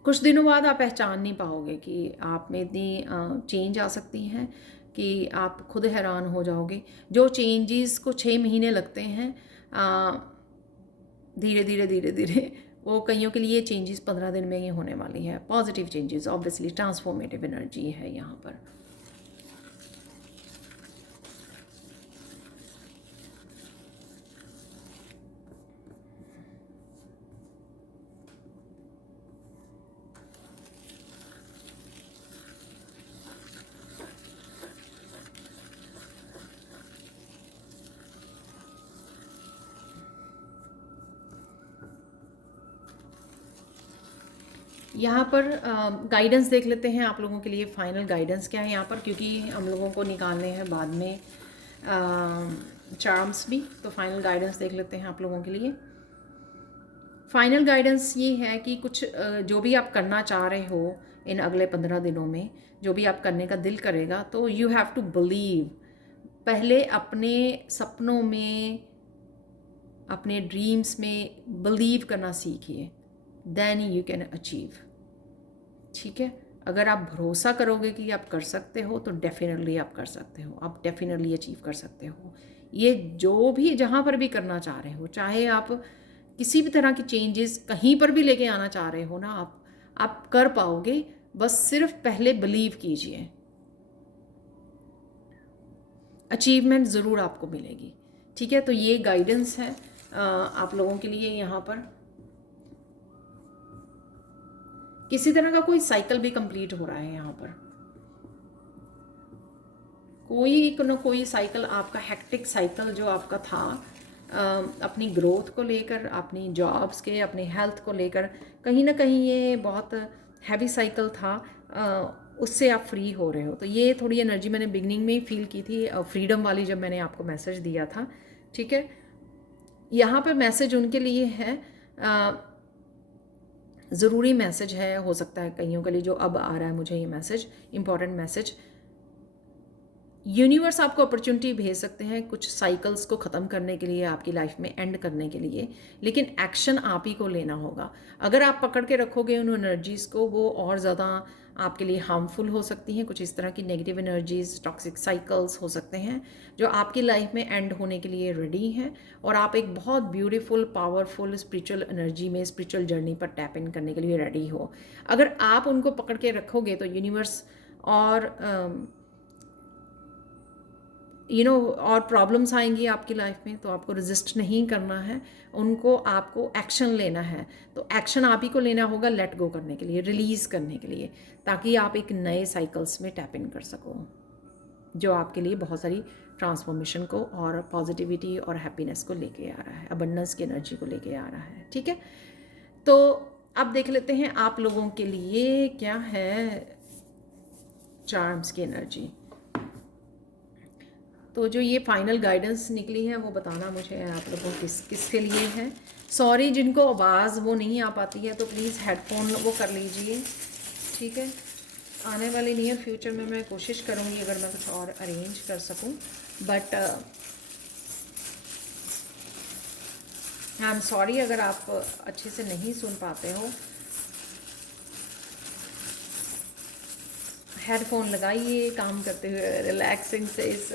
कुछ दिनों बाद आप पहचान नहीं पाओगे कि आप में इतनी चेंज आ सकती हैं कि आप खुद हैरान हो जाओगे। जो चेंजेस को 6 महीने लगते हैं धीरे धीरे धीरे धीरे, वो कईयों के लिए चेंजेस 15 दिन में ही होने वाली है। Positive changes, obviously transformative energy है यहाँ पर। यहाँ पर गाइडेंस देख लेते हैं आप लोगों के लिए, फाइनल गाइडेंस क्या है यहाँ पर, क्योंकि हम लोगों को निकालने हैं बाद में चार्म्स भी। तो फाइनल गाइडेंस देख लेते हैं आप लोगों के लिए। फाइनल गाइडेंस ये है कि कुछ जो भी आप करना चाह रहे हो इन अगले 15 दिनों में, जो भी आप करने का दिल करेगा, तो यू हैव टू बिलीव। पहले अपने सपनों में, अपने ड्रीम्स में बिलीव करना सीखिए, देन यू कैन अचीव। ठीक है, अगर आप भरोसा करोगे कि आप कर सकते हो, तो डेफिनेटली आप कर सकते हो, आप डेफिनेटली अचीव कर सकते हो। ये जो भी जहाँ पर भी करना चाह रहे हो, चाहे आप किसी भी तरह की चेंजेस कहीं पर भी लेके आना चाह रहे हो ना, आप कर पाओगे। बस सिर्फ पहले बिलीव कीजिए, अचीवमेंट ज़रूर आपको मिलेगी। ठीक है, तो ये गाइडेंस है आप लोगों के लिए। यहाँ पर किसी तरह का कोई साइकिल भी कंप्लीट हो रहा है यहाँ पर, कोई न कोई साइकिल आपका, हेक्टिक साइकिल जो आपका था अपनी ग्रोथ को लेकर, अपनी जॉब्स के, अपनी हेल्थ को लेकर, कहीं ना कहीं ये बहुत हैवी साइकिल था, उससे आप फ्री हो रहे हो। तो ये थोड़ी एनर्जी मैंने बिगनिंग में ही फील की थी, फ्रीडम वाली, जब मैंने आपको मैसेज दिया था। ठीक है, यहाँ पर मैसेज उनके लिए है, ज़रूरी मैसेज है, हो सकता है कईयों के लिए जो अब आ रहा है मुझे ये मैसेज, इंपॉर्टेंट मैसेज। यूनिवर्स आपको अपॉर्चुनिटी भेज सकते हैं कुछ साइकिल्स को ख़त्म करने के लिए, आपकी लाइफ में एंड करने के लिए, लेकिन एक्शन आप ही को लेना होगा। अगर आप पकड़ के रखोगे उन एनर्जीज़ को, वो और ज़्यादा आपके लिए हार्मफुल हो सकती हैं। कुछ इस तरह की नेगेटिव एनर्जीज़, टॉक्सिक साइकिल्स हो सकते हैं जो आपकी लाइफ में एंड होने के लिए रेडी हैं, और आप एक बहुत ब्यूटीफुल, पावरफुल स्पिरिचुअल एनर्जी में, स्पिरिचुअल जर्नी पर टैप इन करने के लिए रेडी हो। अगर आप उनको पकड़ के रखोगे तो यूनिवर्स और और प्रॉब्लम्स आएंगी आपकी लाइफ में, तो आपको रेजिस्ट नहीं करना है उनको, आपको एक्शन लेना है। तो एक्शन आप ही को लेना होगा लेट गो करने के लिए, रिलीज़ करने के लिए, ताकि आप एक नए साइकिल्स में टैप इन कर सको जो आपके लिए बहुत सारी ट्रांसफॉर्मेशन को और पॉजिटिविटी और हैप्पीनेस को लेके आ रहा है, अबंडेंस की एनर्जी को लेके आ रहा है। ठीक है, तो अब देख लेते हैं आप लोगों के लिए क्या है चार्म्स की एनर्जी। तो जो ये फाइनल गाइडेंस निकली है वो बताना मुझे आप लोगों किसके लिए है। सॉरी जिनको आवाज़ वो नहीं आ पाती है तो प्लीज़ हेडफोन वो कर लीजिए। ठीक है, आने वाले नियर फ्यूचर में मैं कोशिश करूँगी अगर मैं कुछ और अरेंज कर सकूँ, बट आई एम सॉरी अगर आप अच्छे से नहीं सुन पाते हो। हेडफोन लगाइए, काम करते हुए रिलैक्सिंग से इस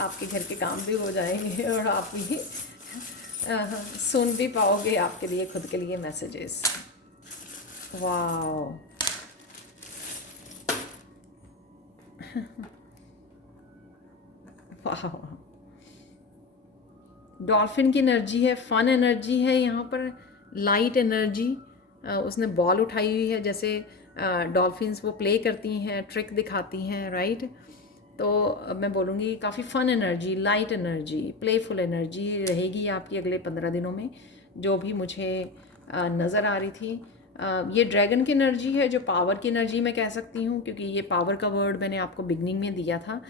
आपके घर के काम भी हो जाएंगे और आप भी सुन भी पाओगे आपके लिए खुद के लिए मैसेजेस। वाओ वाह, डॉल्फिन की एनर्जी है, फन एनर्जी है यहाँ पर, लाइट एनर्जी। उसने बॉल उठाई हुई है, जैसे डॉल्फिन्स वो प्ले करती हैं, ट्रिक दिखाती हैं, राइट। तो मैं बोलूँगी काफ़ी fun energy, light energy, playful energy रहेगी आपकी अगले 15 दिनों में, जो भी मुझे नज़र आ रही थी। ये ड्रैगन की एनर्जी है, जो पावर की एनर्जी मैं कह सकती हूँ, क्योंकि ये पावर का वर्ड मैंने आपको बिगनिंग में दिया था।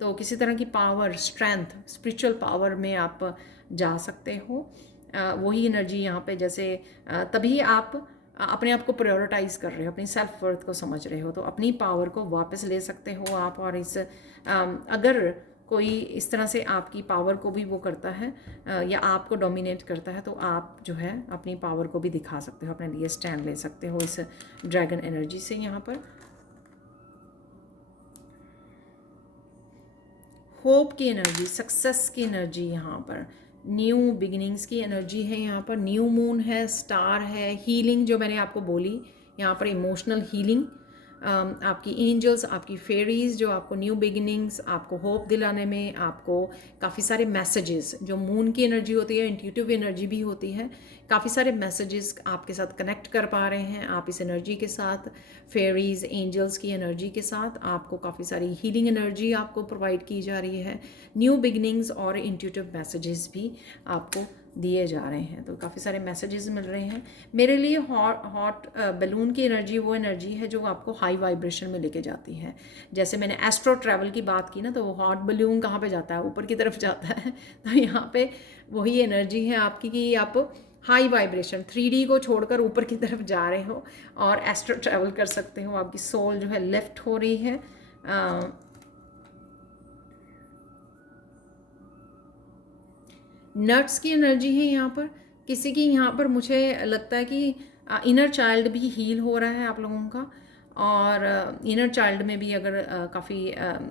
तो किसी तरह की पावर, स्ट्रेंथ, स्पिरिचुअल पावर में आप जा सकते हो। वही एनर्जी यहाँ पे, जैसे तभी आप अपने आप को प्रायोरिटाइज कर रहे हो, अपनी सेल्फ वर्थ को समझ रहे हो, तो अपनी पावर को वापस ले सकते हो आप। और इस अगर कोई इस तरह से आपकी पावर को भी वो करता है या आपको डोमिनेट करता है, तो आप जो है अपनी पावर को भी दिखा सकते हो, अपने लिए स्टैंड ले सकते हो इस ड्रैगन एनर्जी से। यहाँ पर होप की एनर्जी, सक्सेस की एनर्जी, यहाँ पर न्यू बिगिनिंग्स की एनर्जी है, यहाँ पर न्यू मून है, स्टार है, हीलिंग जो मैंने आपको बोली, यहाँ पर इमोशनल हीलिंग, आपकी एंजल्स, आपकी फेरीज जो आपको न्यू बिगिनिंग्स, आपको होप दिलाने में, आपको काफ़ी सारे मैसेजेस, जो मून की एनर्जी होती है इंट्यूटिव एनर्जी भी होती है, काफ़ी सारे मैसेजेस आपके साथ कनेक्ट कर पा रहे हैं आप इस एनर्जी के साथ। फेरीज, एंजल्स की एनर्जी के साथ आपको काफ़ी सारी हीलिंग एनर्जी आपको प्रोवाइड की जा रही है, न्यू बिगिनिंग्स और इंट्यूटिव मैसेजेस भी आपको दिए जा रहे हैं। तो काफ़ी सारे मैसेजेस मिल रहे हैं मेरे लिए। हॉट बैलून की एनर्जी वो एनर्जी है जो आपको हाई वाइब्रेशन में लेके जाती है। जैसे मैंने एस्ट्रो ट्रैवल की बात की ना, तो वो हॉट बैलून कहाँ पे जाता है, ऊपर की तरफ जाता है। तो यहाँ पे वही एनर्जी है आपकी कि आप हाई वाइब्रेशन 3D को छोड़कर ऊपर की तरफ जा रहे हो और एस्ट्रो ट्रैवल कर सकते हो। आपकी सोल जो है लिफ्ट हो रही है। नट्स की एनर्जी है यहाँ पर, किसी की यहाँ पर मुझे लगता है कि इनर चाइल्ड भी हील हो रहा है आप लोगों का। और इनर चाइल्ड में भी अगर काफ़ी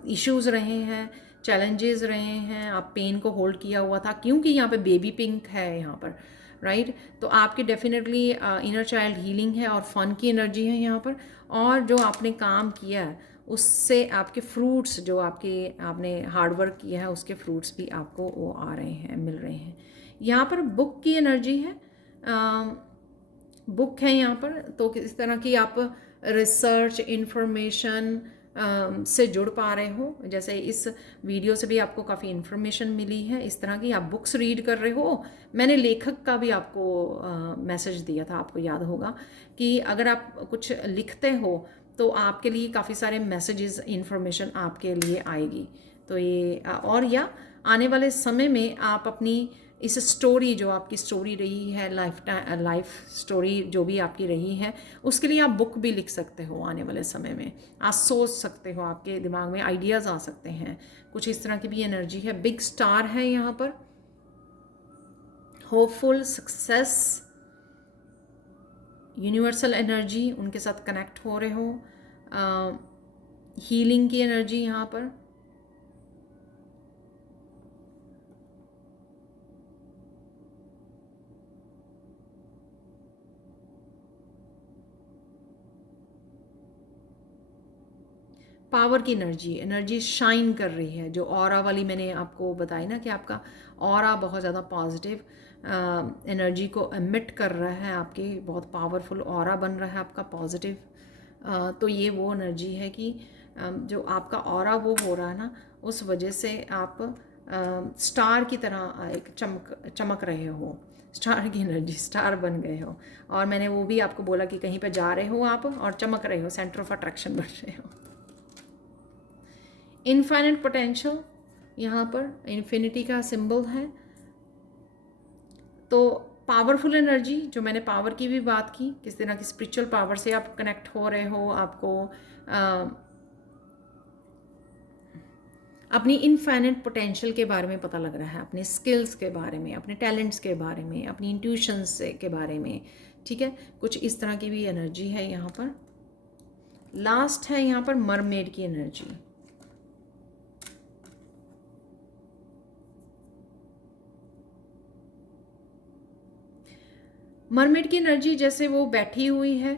इश्यूज़ रहे हैं, चैलेंजेस रहे हैं, आप पेन को होल्ड किया हुआ था, क्योंकि यहाँ पे बेबी पिंक है यहाँ पर, राइट। तो आपकी डेफिनेटली इनर चाइल्ड हीलिंग है और फन की एनर्जी है यहाँ पर। और जो आपने काम किया है उससे आपके फ्रूट्स, जो आपने हार्ड वर्क किया है उसके फ्रूट्स भी आपको वो आ रहे हैं, मिल रहे हैं। यहाँ पर बुक की एनर्जी है, बुक है यहाँ पर। तो किस तरह की आप रिसर्च इंफॉर्मेशन से जुड़ पा रहे हो, जैसे इस वीडियो से भी आपको काफ़ी इन्फॉर्मेशन मिली है, इस तरह की आप बुक्स रीड कर रहे हो। मैंने लेखक का भी आपको मैसेज दिया था, आपको याद होगा कि अगर आप कुछ लिखते हो तो आपके लिए काफ़ी सारे मैसेजेस, इंफॉर्मेशन आपके लिए आएगी। तो ये और या आने वाले समय में आप अपनी इस स्टोरी, जो आपकी स्टोरी रही है, लाइफ स्टोरी जो भी आपकी रही है, उसके लिए आप बुक भी लिख सकते हो आने वाले समय में। आप सोच सकते हो, आपके दिमाग में आइडियाज़ आ सकते हैं, कुछ इस तरह की भी एनर्जी है। बिग स्टार है यहाँ पर, होपफुल, सक्सेस, यूनिवर्सल एनर्जी, उनके साथ कनेक्ट हो रहे हो। हीलिंग की एनर्जी यहाँ पर, पावर की एनर्जी शाइन कर रही है। जो ऑरा वाली मैंने आपको बताई ना कि आपका ऑरा बहुत ज़्यादा पॉजिटिव एनर्जी को एमिट कर रहा है, आपके बहुत पावरफुल ऑरा बन रहा है आपका पॉजिटिव। तो ये वो एनर्जी है कि जो आपका ऑरा वो हो रहा है ना, उस वजह से आप स्टार की तरह एक चमक रहे हो, स्टार की एनर्जी, स्टार बन गए हो। और मैंने वो भी आपको बोला कि कहीं पे जा रहे हो आप और चमक रहे हो, सेंटर ऑफ अट्रैक्शन बन रहे हो। इनफाइनाइट पोटेंशियल, यहाँ पर इन्फिनिटी का सिंबल है। तो पावरफुल एनर्जी, जो मैंने पावर की भी बात की, किस तरह की स्पिरिचुअल पावर से आप कनेक्ट हो रहे हो, आपको अपनी इनफाइनाइट पोटेंशियल के बारे में पता लग रहा है, अपने स्किल्स के बारे में, अपने टैलेंट्स के बारे में, अपनी इंट्यूशंस के बारे में, ठीक है। कुछ इस तरह की भी एनर्जी है यहाँ पर। लास्ट है यहाँ पर मरमेड की एनर्जी। मरमेड की एनर्जी जैसे वो बैठी हुई है,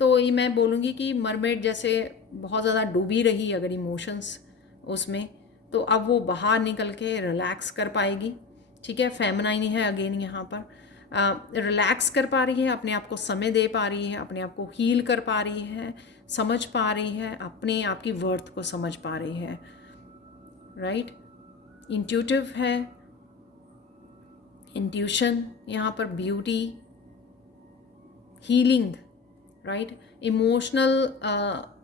तो ये मैं बोलूँगी कि मरमेड जैसे बहुत ज़्यादा डूबी रही अगर इमोशंस उसमें, तो अब वो बाहर निकल के रिलैक्स कर पाएगी, ठीक है। फेमिनाइन है अगेन यहाँ पर, रिलैक्स कर पा रही है, अपने आप को समय दे पा रही है, अपने आप को हील कर पा रही है, समझ पा रही है, अपने आप की वर्थ को समझ पा रही है, राइट। इंट्यूटिव है, इंट्यूशन यहाँ पर, beauty, healing, right.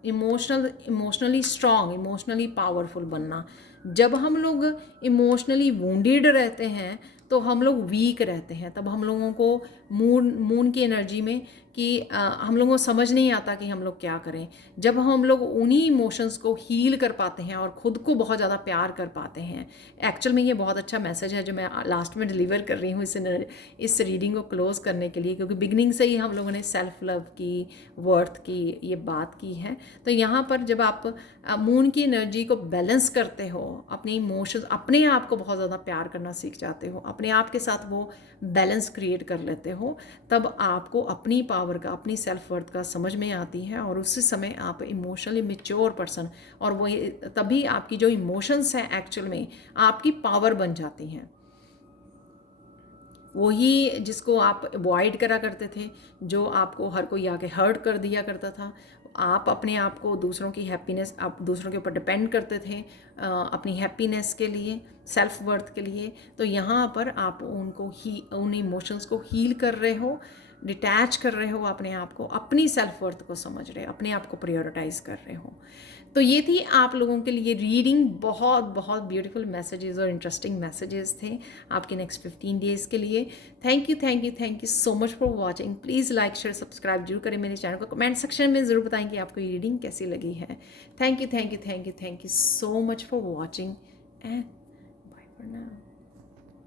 Emotionally strong, emotionally powerful बनना। जब हम लोग इमोशनली वुंडेड रहते हैं तो हम लोग वीक रहते हैं, तब हम लोगों को मून की एनर्जी में कि हम लोगों को समझ नहीं आता कि हम लोग क्या करें। जब हम लोग उन्हीं इमोशंस को हील कर पाते हैं और ख़ुद को बहुत ज़्यादा प्यार कर पाते हैं, एक्चुअल में ये बहुत अच्छा मैसेज है जो मैं लास्ट में डिलीवर कर रही हूँ इस रीडिंग को क्लोज़ करने के लिए, क्योंकि बिगनिंग से ही हम लोगों ने सेल्फ लव की, वर्थ की ये बात की है। तो यहाँ पर जब आप मून की एनर्जी को बैलेंस करते हो, अपने इमोशंस, अपने आप को बहुत ज़्यादा प्यार करना सीख जाते हो, अपने आप के साथ वो बैलेंस क्रिएट कर लेते हो, तब आपको अपनी पावर का, अपनी सेल्फ वर्थ का समझ में आती है। और उसी समय आप इमोशनली मैच्योर पर्सन, और वही तभी आपकी जो इमोशंस हैं एक्चुअल में आपकी पावर बन जाती हैं। वही जिसको आप अवॉइड करा करते थे, जो आपको हर कोई आके हर्ट कर दिया करता था, आप अपने आप को दूसरों की हैप्पीनेस, आप दूसरों के ऊपर डिपेंड करते थे अपनी हैप्पीनेस के लिए, सेल्फ वर्थ के लिए। तो यहाँ पर आप उन इमोशंस को हील कर रहे हो, डिटैच कर रहे हो अपने आप को, अपनी सेल्फ वर्थ को समझ रहे हो, अपने आप को प्रायोरिटाइज कर रहे हो। तो ये थी आप लोगों के लिए रीडिंग। बहुत बहुत ब्यूटीफुल मैसेजेस और इंटरेस्टिंग मैसेजेस थे आपके नेक्स्ट 15 डेज़ के लिए। Thank you so much for watching. Please like share subscribe जरूर करें मेरे चैनल को। कमेंट सेक्शन में ज़रूर बताएं कि आपको ये रीडिंग कैसी लगी है। Thank you so much for watching and bye for now.